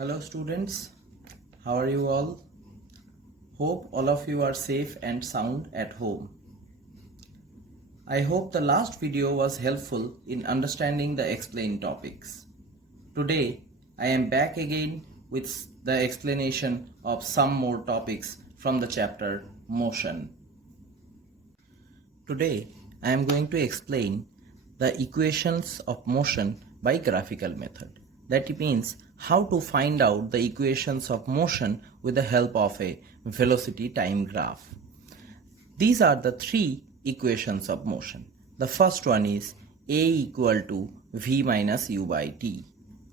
Hello students, how are you all? Hope all of you are safe and sound at home. I hope the last video was helpful in understanding the explained topics. Today I am back again with the explanation of some more topics from the chapter Motion. Today I am going to explain the equations of motion by graphical method. That means how to find out the equations of motion with the help of a velocity time graph. These are the three equations of motion. The first one is A equal to V minus U by T.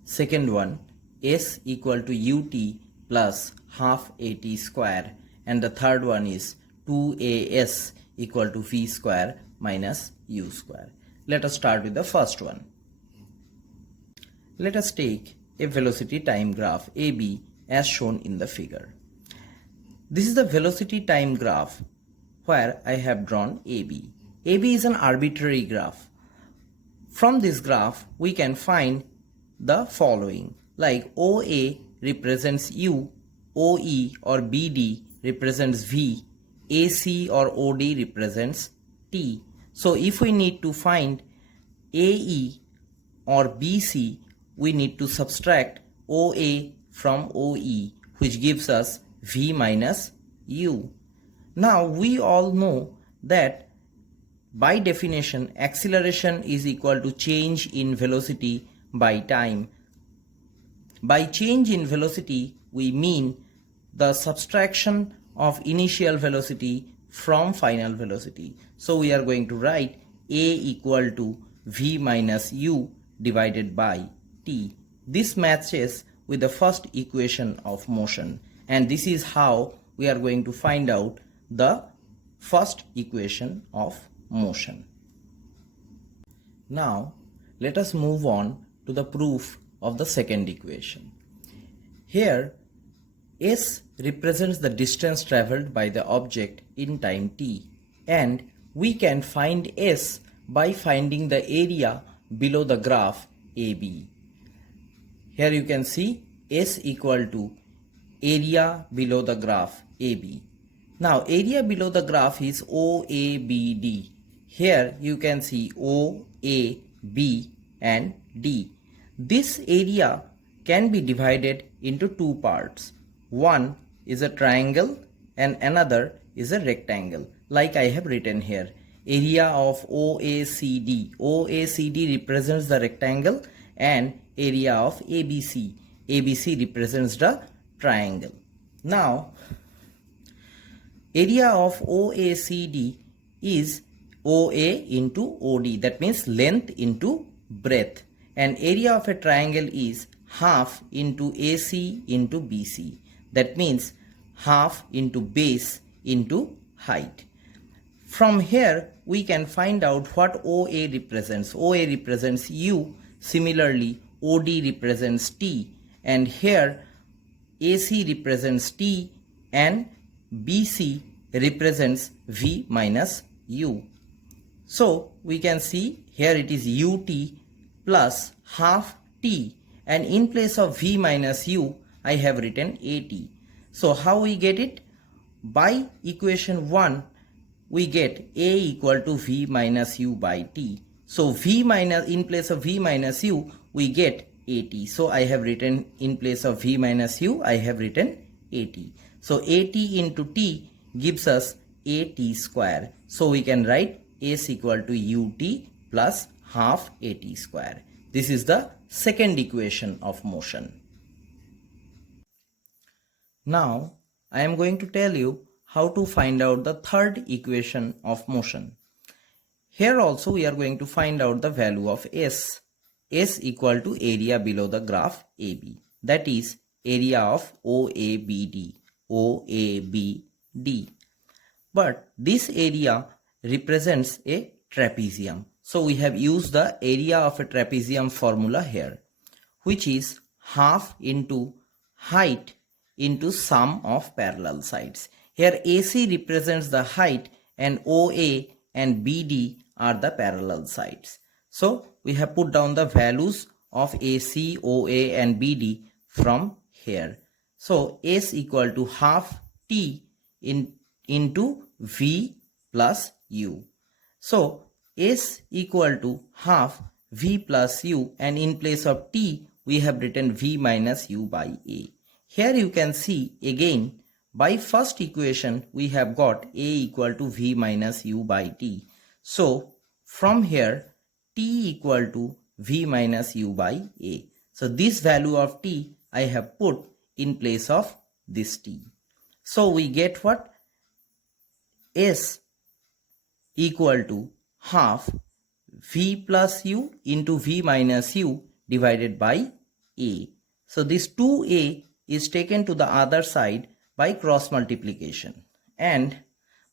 Second one, S equal to UT plus half AT square. And the third one is 2AS equal to V square minus U square. Let us start with the first one. Let us take a velocity time graph AB as shown in the figure. This is the velocity time graph where I have drawn AB. AB is an arbitrary graph. From this graph we can find the following, like OA represents U, OE or BD represents V, AC or OD represents T. So if we need to find AE or BC, we need to subtract OA from OE, which gives us V minus U. Now we all know that by definition acceleration is equal to change in velocity by time. By change in velocity we mean the subtraction of initial velocity from final velocity. So we are going to write A equal to V minus U divided by T. This matches with the first equation of motion, and this is how we are going to find out the first equation of motion. Now let us move on to the proof of the second equation. Here S represents the distance traveled by the object in time t, and we can find S by finding the area below the graph AB. Here you can see S equal to area below the graph AB. Now area below the graph is OABD. Here you can see O, A, B and D. This area can be divided into two parts. One is a triangle and another is a rectangle, like I have written here. Area of OACD. OACD represents the rectangle and area of ABC. ABC represents the triangle. Now area of OACD is OA into OD, that means length into breadth, and area of a triangle is half into AC into BC, that means half into base into height. From here we can find out what OA represents. OA represents U, similarly OD represents T, and here AC represents T and BC represents V minus U. So we can see here it is UT plus half T, and in place of V minus U I have written AT. So how we get it? By equation 1 we get A equal to V minus U by T. So V minus, in place of V minus U we get AT. So I have written, in place of V minus U I have written AT. So AT into T gives us AT square. So we can write S equal to UT plus half AT square. This is the second equation of motion. Now I am going to tell you how to find out the third equation of motion. Here also we are going to find out the value of S. S equal to area below the graph AB, that is area of OABD. OABD. But this area represents a trapezium. So we have used the area of a trapezium formula here, which is half into height into sum of parallel sides. Here AC represents the height and OA and BD are the parallel sides. So we have put down the values of AC, OA and BD from here. So S equal to half T into V plus U. So S equal to half V plus U, and in place of T we have written V minus U by A. Here you can see again, by first equation we have got A equal to V minus U by T. So from here T equal to V minus U by A. So this value of T I have put in place of this T. So we get what? S equal to half V plus U into V minus U divided by A. So this 2A is taken to the other side by cross multiplication. And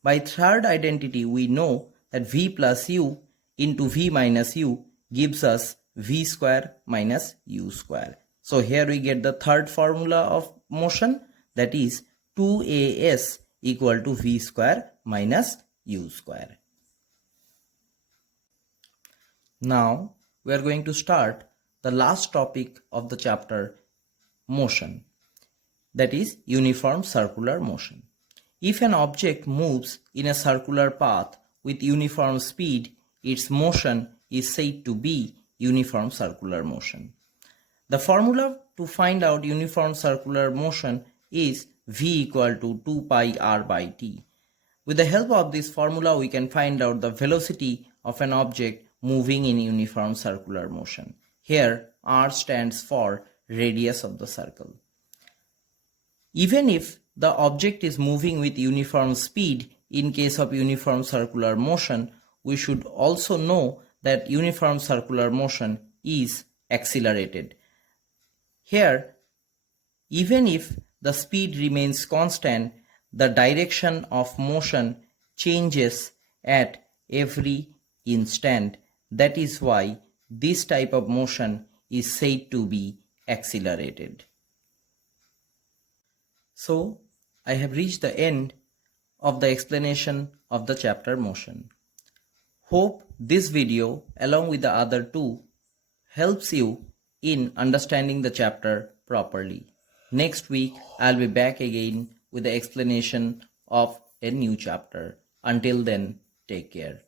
by third identity we know that V plus U into V minus U gives us V square minus U square. So here we get the third formula of motion, that is 2AS equal to V square minus U square. Now we are going to start the last topic of the chapter, motion, that is uniform circular motion. If an object moves in a circular path with uniform speed, its motion is said to be uniform circular motion. The formula to find out uniform circular motion is V equal to 2 pi r by t. With the help of this formula we can find out the velocity of an object moving in uniform circular motion. Here r stands for radius of the circle. Even if the object is moving with uniform speed, in case of uniform circular motion, we should also know that uniform circular motion is accelerated. Here, even if the speed remains constant, the direction of motion changes at every instant. That is why this type of motion is said to be accelerated. So, I have reached the end of the explanation of the chapter motion. Hope this video, along with the other two, helps you in understanding the chapter properly. Next week, I'll be back again with the explanation of a new chapter. Until then, take care.